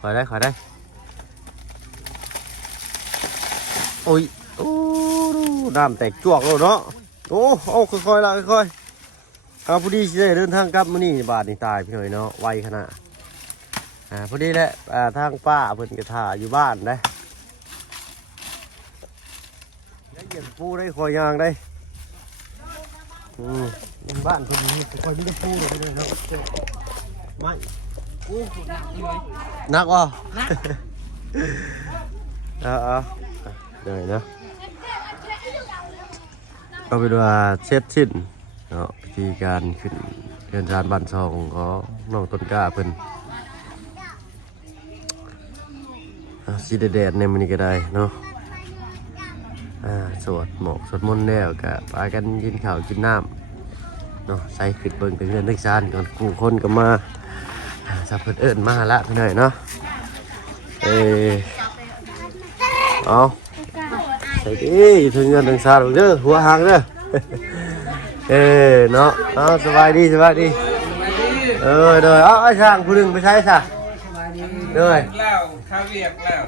ขอได้โอ้ยโอ้น้ำแตกจวกแล้วเนาะโอ้เอาค่อยๆละค่อยๆครับพอดีสิได้เดินทางกลับมื้อนี้บาดนี่ตายพี่หน่อยเนาะไวขนาดพอดีแหละทางป้าเพิ่นก็ท่าอยู่บ้านได้เหยียบปูได้คอยยางได้บ้านคนนี้คอยมีปูเลยเนาะไม่นักวะเดี๋ยวนะก็เป็นว่าเช็ดชิ้นเนาะวิธีการขึ้นเดินทางบ้านซองของน้องต้นกล้าเพิ่นสีแดดในมันนี่ก็ได้เนาะสวดหมอกสวดมนต์แล้วก็พากันกินข้าวกินน้ำเนาะใส่ขึ้นเบิ่งถึงเงินนึกซานก่อนกูคนก็มาสับเพิ่นเอิ้นมาละพี่หน่อยเนาะเอาใส่ดิถึงเงินนึกซานเด้อหัวหางเด้อเนาะเอาสบายดีเด้อเอาไอ้ช่างผู้หนึ่งไปใช้ซะเด้อแล้วข้าวเวียกแล้ว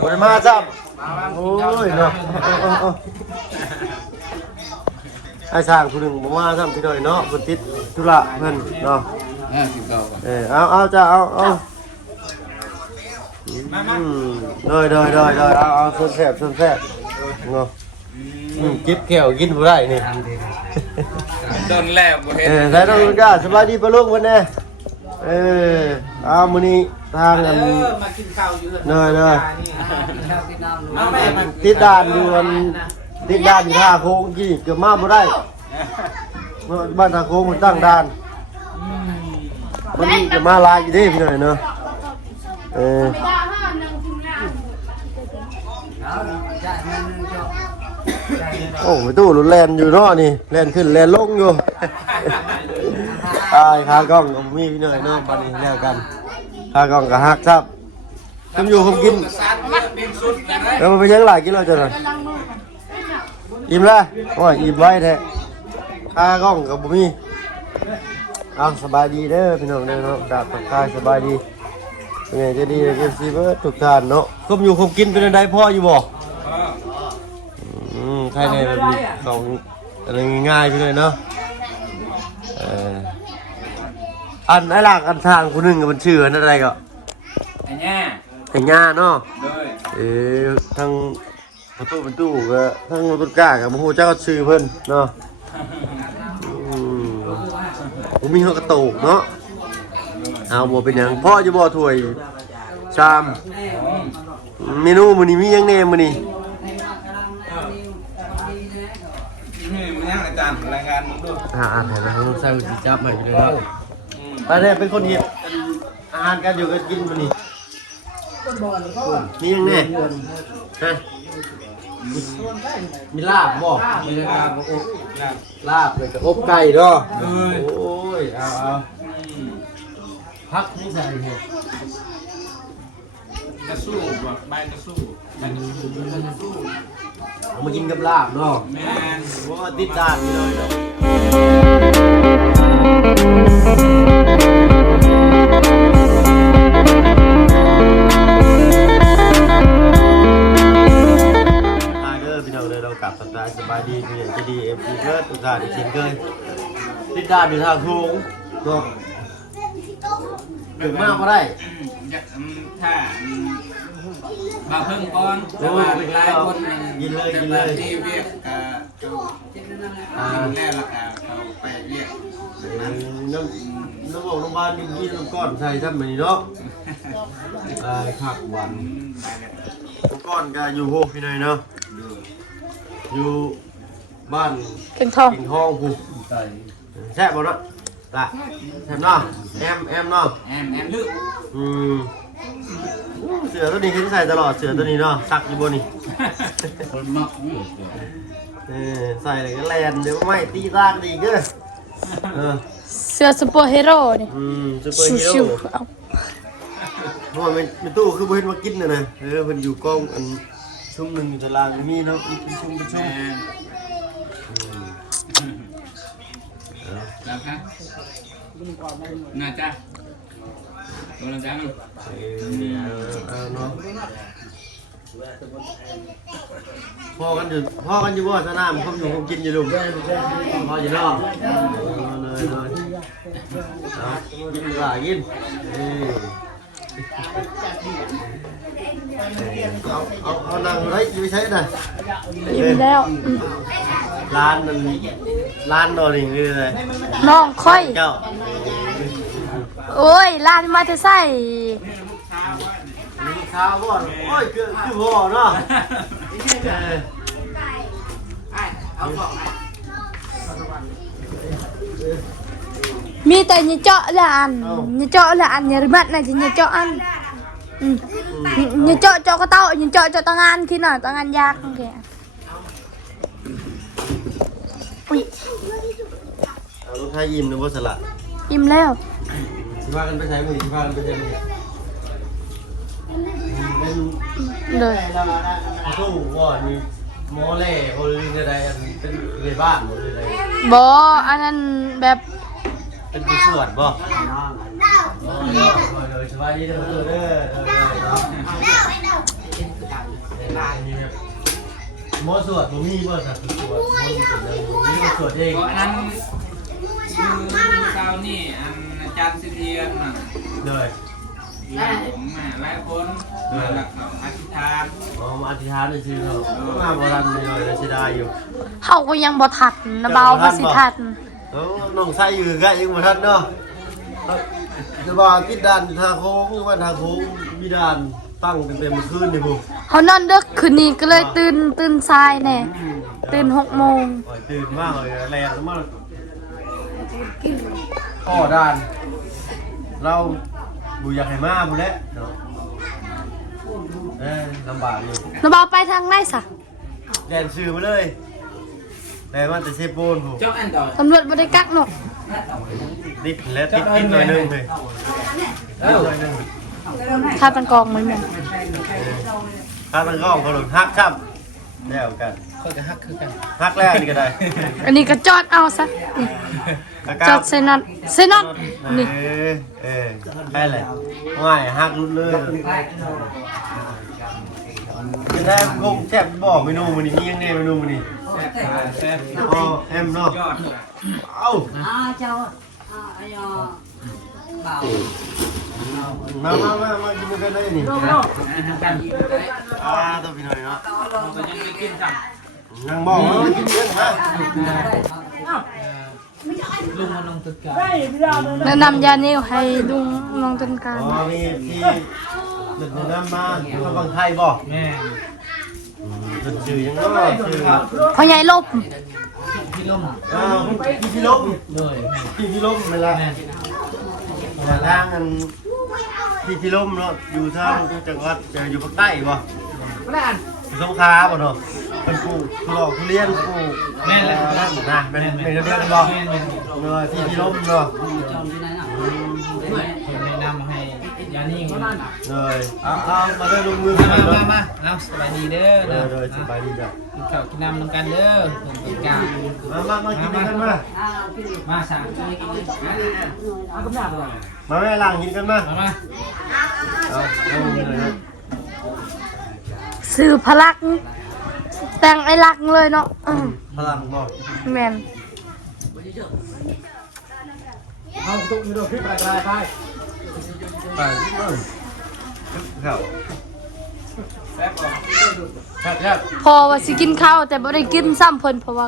คนมาซ้ำโอ้ยเนาะไอ้ช่างผู้หนึ่งบ่มาซ้ำพี่หน่อยเนาะเพิ่นติดธุระเพิ่นเนาะเอาจ้าเอาเอาส่วนแซ่บเนาะเก็บแก้วกินบ่ได้นี่โดนแล้วบ่เห็นใส่ต้องจ้าสบายดีปะลูกเพิ่นแน่เอามื้อนี้ทางอันมากินข้าวอยู่เด้อติดด่านอยู่ติดด่านอยู่ท่าโค้งกี่เกือบมาบ่ได้บ้านท่าโค้งมันตั้งด่านมันจะมาลายอยู่ดิพี่หน่อยเนาะโอ้ไปตู้รถแลนอยู่เนาะนี่แลนขึ้นแลนลงอยู่ตายขากล้องกับมีพี่หน่อยเนาะบัดนี้แล้วกันขากล้องกับฮักครับทำอยู่ผมกินแล้วมันไปยังหลายกินเราจะหน่อยอิ่มแล้วโอ้ยอิ่มไว้แท้ขากล้องกับมีเอาสบายดีเด้อพี่น้องเด้อเนาะกราบทักทายสบายดีเป็นไงจะดีเก็บซีเบิร์ดทุกท่านเนาะคมอยู่คมกินเป็นอะไรพ่ออยู่บ่ใครในแบบนี้ของอะไรง่ายๆไปเลยเนาะอันไอ้หลักอันทางคนหนึ่งกับมันชื่ออันอะไรก็ไอ้ย่าเนาะทั้งประตูก็ทั้งต้นกล้ากับโมโหเจ้าชื่อเพิ่นเนาะผมมีหัวกระโตกเนาะเอาบัวเป็นอย่างพ่อจะบ่ถ้วยชามเมนูมื้อนี้มียังแน่มื้อนี้มันยังอาจารย์รายงานมึงดูเห็นไหมเขาใส่สีจับใหม่ไปเลยเนาะตอนนี้เป็นคนเห็ดอาหารกันอยู่กันกินมื้อนี้มียังแน่ฮะมีลาบบ่มีลาบเลยกับอบไก่เนาะโอ้ยเอาพักนี่ใส่เห็ดกระสู้ใบกระสู้มากินกับลาบเนาะแม่นว่าติดจานเลยเนาะพี่น้องเลยเรากลับสัปดาห์สบายดีมีอย่างจะดีเพื่อนตุกาดีเช่นเคยติดจานอยู่ทางโค้งเนาะถึงมากก็ได้ถ้าบาเพิ่งก่อนแต่ว่าหลายคนกินเลยที่เรียกกินแน่ละเขาไปเรียกน้ำบอกน้ำบ้านกินน้ำก้อนใส่ซ้ำแบบนี้เนาะผักหวานน้ำก้อนก็อยู่โฮพี่หน่อยเนาะอยู่บ้านกิ่งทองผู้แซ่บบ่เนาะล่ะแซ่บเนาะแอมเนาะแอมลึกเสือตัวนี้เขาจะใส่ตลอดเสือตัวนี้เนาะซักอยู่บนนี่คนมักใส่เลยก็แลนเดี๋ยวไม่ตีร่างดีก็เสื้อซูเปอร์ฮีโร่นี่ซูเปอร์ฮีโร่เพราะมันตู้คือเพิ่นมากินนะเพิ่นอยู่กองอันชุ่มหนึ่งอยู่ตารางมีเนาะชุ่มแล้วครับน่าจะ ตัวละจัง เนาะพ่อกันอยู่บ่สนามผมอยู่ผมกินอยู่ลุงพ่ออยู่นอกเลยกินหลายกินเอานั่งไรอยู่ใช้น่ะ อิ่มแล้ว ร้านมันร้านนอนอย่างนี้เลย น้องค่อย เจ้า โอ้ยร้านมาจะใส่ มีข้าวบ่โอ้ยคือบ่เนาะ มีแต่nhịเจาะlà ăn nhịเจาะlà ăn nhị mất này thì nhịเจาะăn nhịเจาะcho cái tao nhịเจาะcho tao ăn khi nào tao ăn yạc không kìa ui ลูกชายยิ้มนึกว่าสละ im leo สิพากันไปใช้มือสิพากันไปใช้มือเป็น rồi ตู้ว่ามีหมอเล่เขาเรียกอะไรเป็นเลยบ้านหมดเลย bố anh ăn bẹp เป็นผู้สวดบ่เลยสบายดีเด้อเด้อหมอสวดบ่มีบ่สัตว์สวดบ่มีก็สวดเอง เพราะนั้นมือเช้านี่อันอาจารย์สิเทียนน่ะ เลย ผมหลายคนหลักอธิษฐาน มาอธิษฐานซื่อๆเนาะมาบ่ทันเลยสิได้อยู่ hậu cóยังbò thật nó bao bò xì thật น้องใส่อยู่ใกล้ยังบ่ทันเนาะจะว่าติดด่านทางโค้งหรือว่าทางโค้งมีด่านตั้งเต็มๆคืนนี่พุ่น เขานอนดึกคืนนี้ก็เลยตื่นสายแน่ตื่น6 โมง ตื่นมากเลยแรงมากอ้อด่านเราบุอยากให้มาพุ่นแหละเนาะลำบากอยู่ nó baoไปทางไหนสะ แดนซื้อมาเลยแต่มันจะเซฟโบนผม เจ้าอันต่อ ตำรวจไม่ได้กักหนก ติดแล้วติดหน่อยนึงเลยนิดหน่อยนึง ค่าตังกองเหมือนกัน ถ้ามันก็กระโดดฮักครับแล้วกัน ก็จะฮักคือกัน ฮักแรกนี่ก็ได้ อันนี้ก็จอดเอาซะจอดเซนัทนี่ ใช่เลยง่ายฮักรุดเลยกินได้คงแซ่บบอกเมนูมันนี่มียังไงเมนูมันนี่ แซ่บ อ๋อแอมเนาะ ยอด เอ้า cháuมากินกันเลยนี่ตัวพี่หน่อยเนาะ เราก็ยังไม่กินจัง นั่งบอกว่ากินเยอะนะ ลุงมาลงตึกกัน แนะนำยาเนวให้ลุงน้องต้นกลาง อ๋อมีที่เดินน้ำมาอยู่กับบางไทยบอก แม่ ชื่อยังไงชื่อ พ่อใหญ่ลบ พี่ล่ม พี่ลบ เลย พี่ลบเวลาทางกันพี่ลบเนาะอยู่ทางจังหวัดอยู่ภาคใต้บ่สงขลาบ่เนาะเป็นผู้หลอกผู้เลี้ยงผู้ แม่แหละ นั่นนะเป็นเรื่องกันบ่เนาะพี่ลบเนาะ ผมแนะนำให้ยานิ่ง เลยเอามาได้ลงมือ มาเอาสบายดีเด้อ เลยสบายดีจ้ะ กินข้าวกินน้ำนำกันเด้อผมตึกกัน มากินกันมา มาสั่ง มาแม่ล้างกินกันมา มา เอาเลยนะ สื่อพลักแต่งไอ้ลักเลยเนาะ พลังบ่ แมน เอาตุ้มอยู่ด้วยพี่ไปเข้า แซ่บก่อน ครับ พอว่าสิกินข้าวแต่บ่ได้กินซ้ำเพิ่นเพราะว่า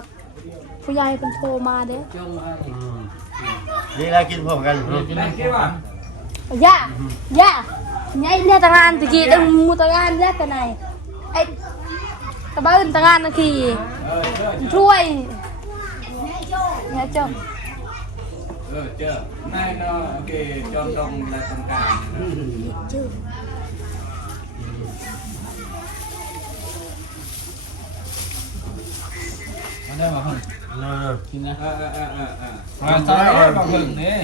ผู้ใหญ่เพิ่นโทรมาเด้ นี่เรากินพร้อมกัน กินอะไรกินวะ ย่าไอ้เนี่ยต่างงานตะกี้ได้มูต่างงานแรกกันไหนไอ้ตะบ้านต่างงานนาทีช่วยเนี่ยเจ้า เจอไม่เนาะโอเคจอมตรงและตรงกลาง มันได้มาเพิ่งกินนะมาตอนนี้มาเพิ่งนี่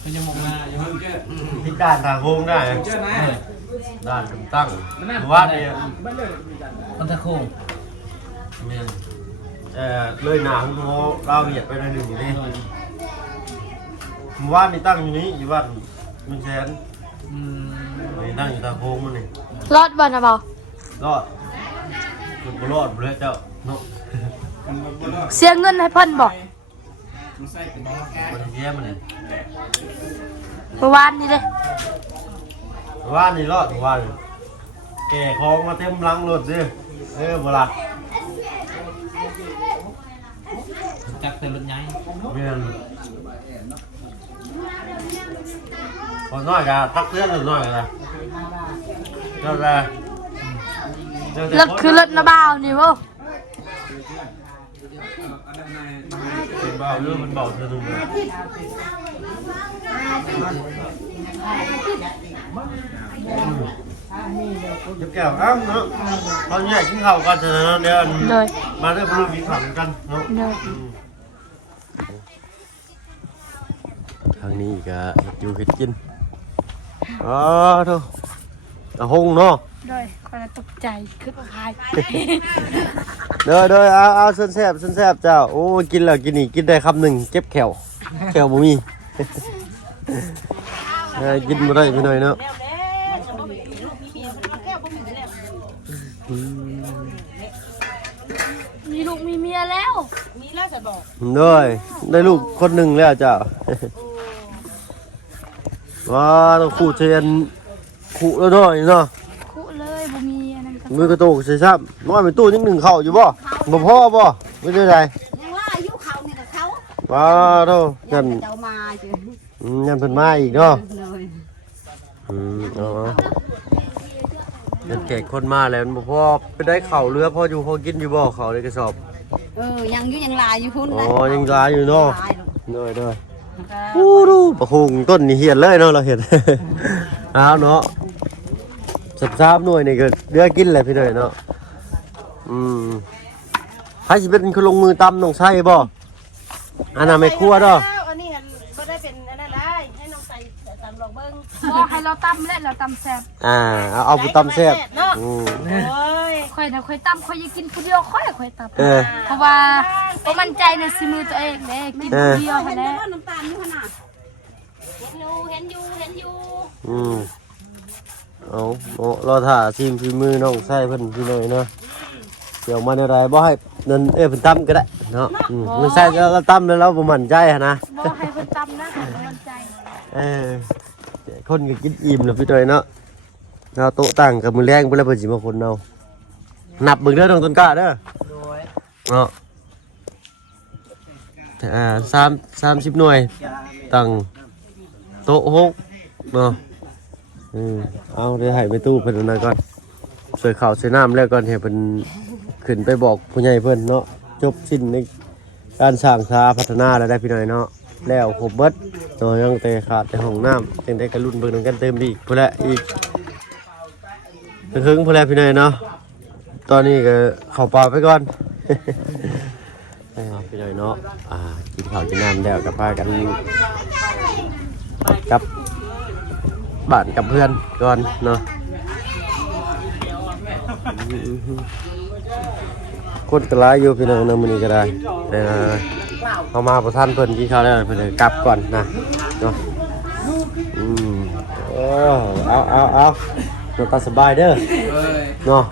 เป็นยังมองหน้ายังเพิ่งเจอ ที่ด้านทางโค้งได้ เจอไหม ด้านตั้งว่าเนี่ย มันตะโค้ง เลยหนาของเขาเราเหยียดไปในหนึ่งนี่ว่ามีตั้งอยู่นี้อยู่ว่ามันแสน นี่นั่งอยู่ตาโค้งมันนี่ รอดบ่นะบ่ รอดคุณบ่รอดบ่เลยเจ้าเนาะ เสียเงินให้เพิ่นบ่ มันใส่เป็นน้องแก มันเยี่ยมมันนี่ เมื่อวานนี่เด้ ว่านนี่รอดว่านแก่ของมาเต็มลังรถสิบ่ลัด จักแต่รถใหญ่ เมียนพอน้อยกะตักเตือนหน่อยกะเจ้าแร่ รถคือรถนะบ่าวนี่บ่ เป็นเบาเรื่องมันเบาเธอหนึ่งเลยเดี๋ยวแก้วอ้าวเนาะตอนนี้กินข้าวกันเถอะเดี๋ยวมาเริ่มรู้มีขันกันเนาะทางนี้ก็อยู่คิดกินอ๋อโธ่ตะหงเนาะ โดยคนตกใจขึ้นพาย เด้อเอาเส้นแซ่บเจ้าโอ้กินแล้วกินนี่กินได้คำหนึ่งเก็บแขวบ่มีกินบ่ได้พี่หน่อยเนาะมีลูกมีเมียแล้ว มีแล้วจะบอก ได้ลูกคนหนึ่งแล้วเจ้าว้าต้องขู่เชียนขู่แล้วเนาะนี่เนาะ คุเลยบ่มีอันนั้นก็ มือกระโตกใส่ซ้ำน้อยเป็นตู้ยังหนึ่งเข่าอยู่บ่พ่อบ่ไม่ได้ไร ยังว่าอายุเขาเนี่ยกับเขา ว้าโธ่ยัน เจ้ามาจ้ะ ยันเพิ่นมาอีกเนาะ เลย อ๋อยันแก่คนมาแล้วมันบ่พอไปได้เข่าเรือพออยู่พอกินอยู่บ่เข่าในกระสอบ ยังอยู่ยังลายอยู่พุ่น อ๋อยังลายอยู่เนาะ ลายลง เด้อดูประคงต้นนี่เหียนเลยเนาะเราเห็น เอาเนาะ13หน่วยนี่ก็เดือกินแหละพี่น้อยเนาะใครสิเป็นคนลงมือตำน้องไส้บ่อันน่ะไม่ครัวเด้อ อันนี้ก็ได้เป็นอันนั้นได้ให้น้องใส่ตามลองเบิ้ง บอกให้เราตำและเราตำแซ่บ เอาผู้ตำแซ่บ โอ้ย ค่อยนะค่อยตำค่อยอยากกินผู้เดียวค่อยตำ เออ เพราะว่าก็มั่นใจในฝีมือตัวเองเด้กินผู้เดียว เห็น แล้ ว่าว น้ำตาลนี่ขนาด เห็นอยู่ เอารอถ่าทีมฝีมือน้องไส้เพิ่นพี่น้อยเนาะเดี๋ยวมันอะไรบ่ให้นั่นเพิ่นตำก็ได้เนาะมันใส่ก็ตำแล้วเราบ่มั่นใจหั่นนะ บอกให้เพิ่นตำนะให้มั่นใจ คนก็กินอิ่มแล้วพี่น้อยเนาะเราโต๊ะตั้งกับมือแรงเพิ่นแล้วเพิ่นสิมาคนเอานับเบิ่งเด้อน้องต้นกล้าเด้อเนาะ30หน่วยตั้งโต๊ะ6เนาะเอาเดี๋ยวให้ไปตู้เพิ่นนั่นก่อนสวยข้าวสวยน้ำแล้วก่อนให้เพิ่นขึ้นไปบอกผู้ใหญ่เพิ่นเนาะจบสิ้นในการสร้างสาพัฒนาแล้วได้พี่น้อยเนาะแล้วครบเบิดเนาะยังแต่ขาดแต่ห้องน้ำจังได้กระรุ่นเบิ่งกันเติมอีกพุ่นละอีกถึงพุ่นละพี่น้อยเนาะตอนนี้ก็เข้าป่าไปก่อน พี่น้อยเนาะกินข้าวกินน้ำแล้วก็พากันกลับบ้านกับเพื่อนก่อนเนาะคนกระไรอยู่พี่น้องนะมื้อนี้ก็ได้เอามาประทานเพิ่นกินข้าวแล้วเพิ่นกลับก่อนนะเนาะเอาตัวตาสบายเด้อเนาะ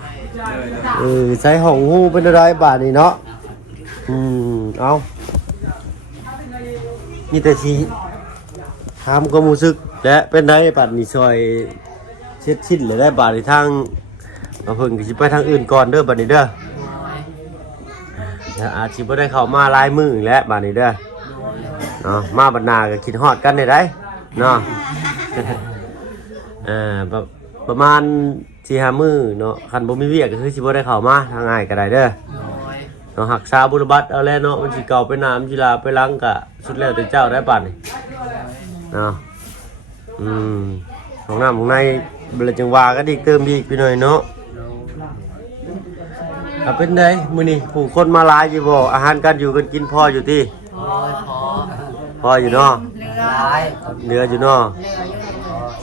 ใช้ห้องหูเป็นอะไรบาทนี่เนาะเอานี่แต่ทีถามความรู้สึกและเป็นไรบาทนี่ซอยเช็ดชิ้นเลยได้บาทในทางมาเพิ่งสิไปทางอื่นก่อนเด้อบาทนี้เด้ออาชีพได้เข้ามาลายมือแล้วบาทนี้เด้อเนาะมาบรรณาก็คิดฮอดกันได้เนาะประมาณ4-5 มื้อเนาะคันบ่มีเวียกก็คือสิบ่ได้เข้ามาทางง่ายก็ได้เด้อเนาะหักษาบุรบัตเอาแล้วเนาะมันสิเก่าไปน้ำสิลาไปล้างก็สุดแล้วแต่เจ้าได้บาดนี่เนาะของน้ำของในเบลจังหวาก็ดีเติมดีพี่หน่อยเนาะเป็นไงมื้อนี้ผู้คนมาหลายอยู่บ่อาหารการอยู่กันกินพออยู่ที่พออยู่เนาะเหลืออยู่เนาะ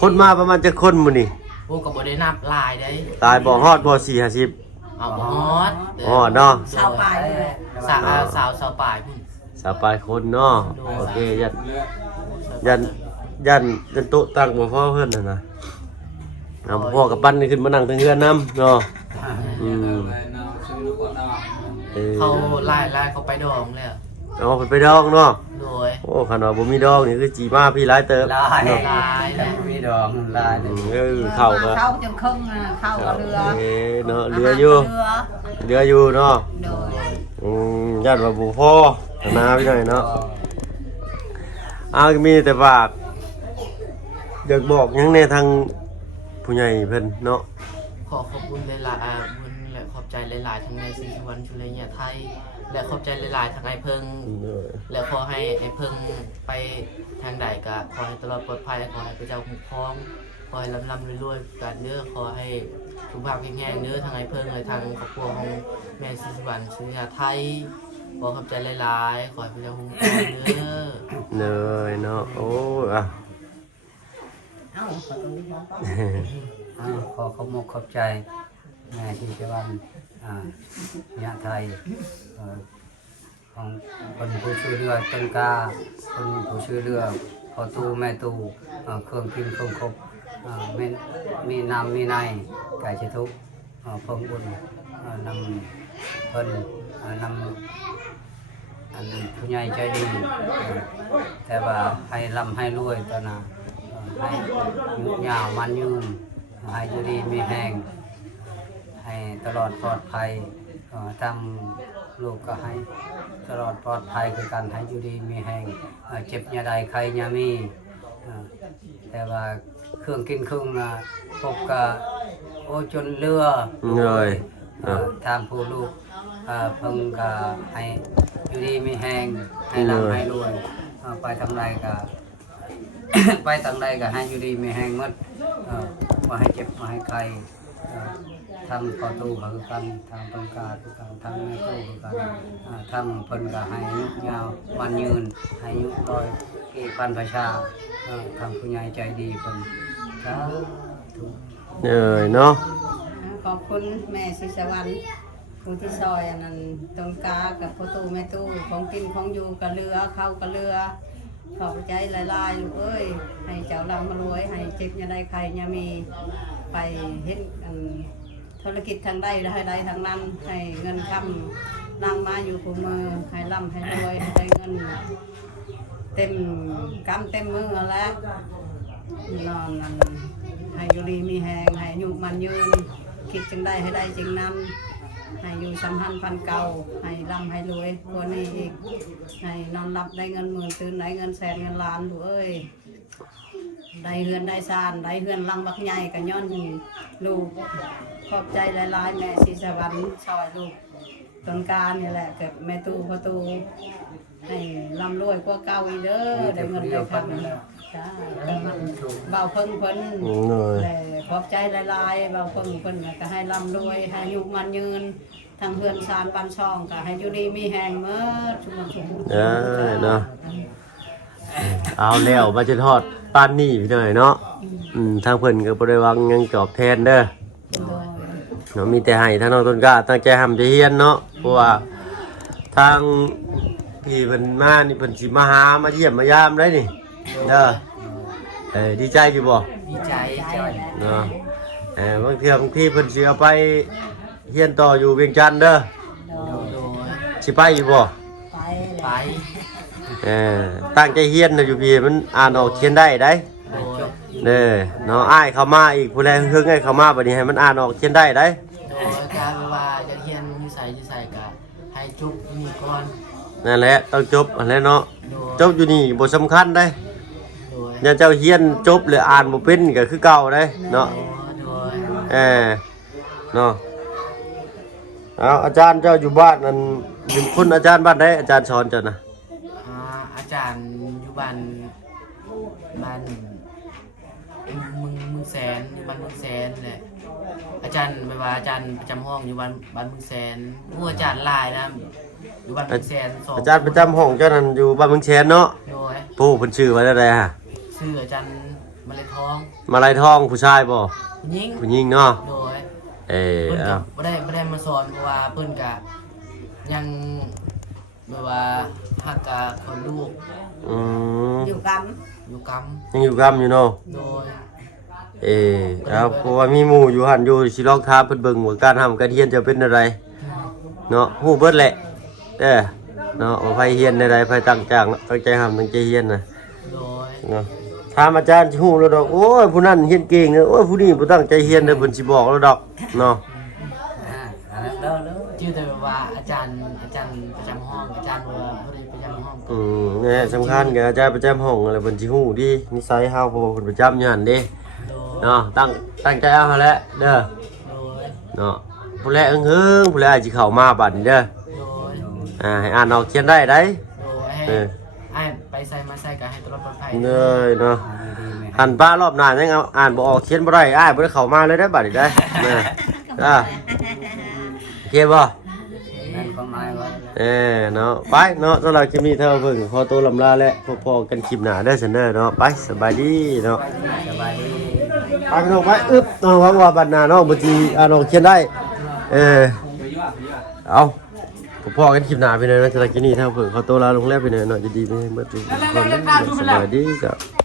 คนมาประมาณจะคนมื้อนี้ โอ้ก็บ่ได้นับลายได้ ตายบ่ฮอดบ่4-50เอาบ่ฮอด เนาะ ชาวปลายเลย สาวปลายพุ่น สาวปลายคนเนาะโอเคยันโต๊ะตั้งบ่พอเพิ่นน่ะนะ เอาพ่อกับปั้นนี่ขึ้นมานั่งทางเฮือนนำเนาะอืม เขาไล่เขาไปดองแล้ว เอาเพิ่นไปดองเนาะ โดย โอ้คันว่าบ่มีดองนี่คือจีมาพี่หลายเติบ ลาย เนาะ ลายแล้ว มีดองลาย เข้าก็ เข้าจนครึ่งอ่ะเข้ากับเรือ เนาะเรืออยู่เรืออยู่เนาะ โดย ญาติว่าบ่พอนาพี่หน่อยเนาะก็มีแต่ว่าอยากบอกหยังในทางผู้ใหญ่เพิ่นเนาะ ขอขอบคุณหลายๆบุญและขอบใจหลายๆทั้งในศรีสุวรรณชุลยะไทยและขอบใจหลายๆทั้งไอ้เพิ่งและขอให้ไอ้เพิ่งไปทางใดก็ขอให้ตลอดปลอดภัยขอให้พระเจ้าคุ้มครองขอให้ร่ำรวยๆกันเด้อขอให้สุขภาพแข็งแรงเด้อทางไอ้เพิ่งเลยทางครอบครัวของแม่ศรีสุวรรณชุลยะไทยขอขอบใจหลายๆขอให้พระเจ้าคุ้มครองเด้อ เนยเนาะโอ้อ่ะ ขอขอบขอบใจแม่ที่จะวันยะไทยของคนผู้ชื่อเรือต้นกาคนผู้ชื่อเรือพอตูแม่ตูเครื่องพิมพ์เครื่องครบมีนำมีในไก่ชิทุกเพิ่มบุญนำเพิ่นนำอันผู้ใหญ่ใจดีแต่ว่าให้ร่ำให้รวยตอนน่ะให้ยุยาวมันยืนให้อยู่ดีมีแห้งให้ตลอดปลอดภัยทั้งลูกก็ให้ตลอดปลอดภัยคือการให้อยู่ดีมีแห้งเจ็บยาใดใครยามีแต่ว่าเครื่องกินเครื่องนะพบกับโอจนเรือเลยทางผู้ลูกเพิ่งก็ให้อยู่ดีมีแห้งให้ร่ำให้รวยไปทำไรก็ ไปทางใดก็ให้อยู่ดีมีแห้งหมดมาให้เจ็บมาให้ใครทำประตูคือกันทางต้นกาคือกันทำแม่ตู้คือกันทำเพิ่นก็ให้ยุยาววันยืนให้ยุร้อยกี่พันประชาทำผู้ใหญ่ใจดีเพิ่นครับ เนยเนาะ ขอบคุณแม่ศิษวรรณผู้ที่ซอยอันนั้นต้นกากับพ่อตู้แม่ตู้ของกินของอยู่กับเรือเข้ากับเรือขอบใจหลายๆลูกเอ้ยให้เจ้าลำมารวยให้เจ็บยาได้ใครยามีไปเห็นธุรกิจทางใดให้ใดทางนั้นให้เงินคำนั่งมาอยู่คู่มือให้ร่ำให้รวยให้ได้เงินเต็มกำเต็มมือแล้วนอนนั่นให้อยู่ดีมีแหงให้อยู่มันยืนคิดจึงได้ให้ได้จึงนั้นให้อยู่สัมพันธ์พันเก่าให้ร่ำให้รวยคนนี้อีกให้นอนหลับได้เงินหมื่นตื่นได้เงินแสนเงินล้านดูเอ้ยได้เฮือนได้ซานได้เฮือนลังบักใหญ่กับย้อนลูกขอบใจหลายๆแม่ศิษวรรณซอยลูกต้นการนี่แหละเกิดแม่ตู้พ่อตู้ให้ร่ำรวยกว่าเก่าอีกเด้อได้เงินได้คำจ้าเบาเพิ่งเพิ่นแต่ขอบใจหลายๆเบาเพิ่งเพิ่นก็ให้ร่ำรวยให้อยู่มันยืนทางเพื่อนซานปันช่องก็ให้อยู่ดีมีแหงเมื่อชุมชนเนาะเอาแล้วมาจะทอดป้านนี่พี่หน่อยเนาะทางเพิ่นก็บ่ได้วางยังตอบแทนเด้อเนาะมีแต่ให้ทางน้องต้นกล้าตั้งใจทำใจเฮียนเนาะเพราะว่าทางพี่เพิ่นมานี่เพิ่นสิมาหามาเยี่ยมมายามได้นี่เด้อดีใจอยู่บ่ ดีใจจ้อย เนาะบางเทื่อบางทีเพิ่นสิเอาไปเฮียนต่ออยู่เวียงจันทน์เด้อ โดย สิไปอยู่บ่ ไป ตั้งใจเฮียนนะอยู่พี่มันอ่านออกเขียนได้ได้ โดย เด้อเนาะอ้ายเข้ามาอีกผู้แลเฮิงให้เข้ามาบัดนี้ให้มันอ่านออกเขียนได้ได้ โดยการว่าจะเฮียนนิสัยก็ให้จุบมีก่อน นั่นแหละต้องจบอันนั้นเนาะ โดย จบอยู่นี่บ่สำคัญได้ โดย อย่าเจ้าเฮียนจบหรืออ่านบ่เป็นก็คือเก่าได้เนาะ โดย เนาะเอาอาจารย์เจ้าอยู่บ้านนั่นเป็นคุณอาจารย์บ้านใดอาจารย์สอนเจ้านะ อาจารย์อยู่บ้านมึงแสนบ้านมึงแสนแหละอาจารย์ไม่ว่าอาจารย์ประจำห้องอยู่บ้านมึงแสนอาจารย์ลายนะอยู่บ้านมึงแสนสอง อาจารย์ประจำห้องเจ้านั่นอยู่บ้านเมืองแชนเนาะ โดย ผู้เพิ่นชื่อว่าอะไรฮะ ชื่ออาจารย์มาเลยทอง มาลัยทองผู้ชายบ่ ยิง ผู้หญิงเนาะ โดย เอ้ เพิ่น อ้า ก็ ว บ่ได้มาสอนเพราะว่าเพิ่นก็ยังแบบว่าฮักกับคนลูก อืม อยู่กัน อยู่ก ยังอยู่กำอยู่เนาะ ำโดย เอาเพราะว่ามีหมู่อยู่หั่นอยู่สิลองถามเพิ่นเบิ่งว่าการทำการเรียนจะเป็นอะไรเนาะฮู้เบิดแหละเนาะว่าไผเรียนได้ไผตั้งใจตั้งใจทำตั้งใจเรียนน่ะ โดย เนาะถามอาจารย์สิฮู้แล้วดอกโอ้ยผู้นั้นเรียนเก่งเด้อโอ้ยผู้นี้บ่ตั้งใจเรียนเด้อเพิ่นสิบอกแล้วดอกเนาะ อันนั้นเด้อเลย ชื่อแต่ว่าอาจารย์ประจำห้องอาจารย์ว่าบ่ได้ประจำห้อง เนี่ยสำคัญกับอาจารย์ประจำห้องอะไรเพิ่นสิฮู้ดีนิสัยเฮาเพราะว่าเพิ่นประจำอยู่หั่นเด้ โดย เนาะตั้งใจเอาหั่นแหละเด้อ โดย เนาะผู้แลเอิงผู้แลสิเข้ามาบัดนี้เด้อ โดย ให้อ่านออกเขียนได้ได้ โดยให้ไปใส่มาใส่ก็ให้ตลอดปลอดภัย เด้อเนาะ ดีไหม หันป้ารอบหน้ายังเอาอ่านบ่ออกเขียนบ่ได้อ้ายบ่ได้เข้ามาเลยได้บัดนี้ได้โอเคบ่ นั่นความหมายว่า เนาะไปเนาะสำหรับคลิปนี้เท่าเพิ่งขอตัวลำลาและพอๆกันคลิปหน้าได้อซั่นเด้อเนาะไปสบายดีเนาะ สบายดี ไปพี่น้องไปอึ๊บน้องว่าบัดหน้าเนาะบ่สิอ่านออกเขียนได้เอาพอๆกันคลิปหน้าไปเลยนะสำหรับคลิปนี้เท่าเพิ่งขอตัวลาลงแล้วไปเลยเนาะจะดีไปเบิดทุกคนสบายดีจ้ะ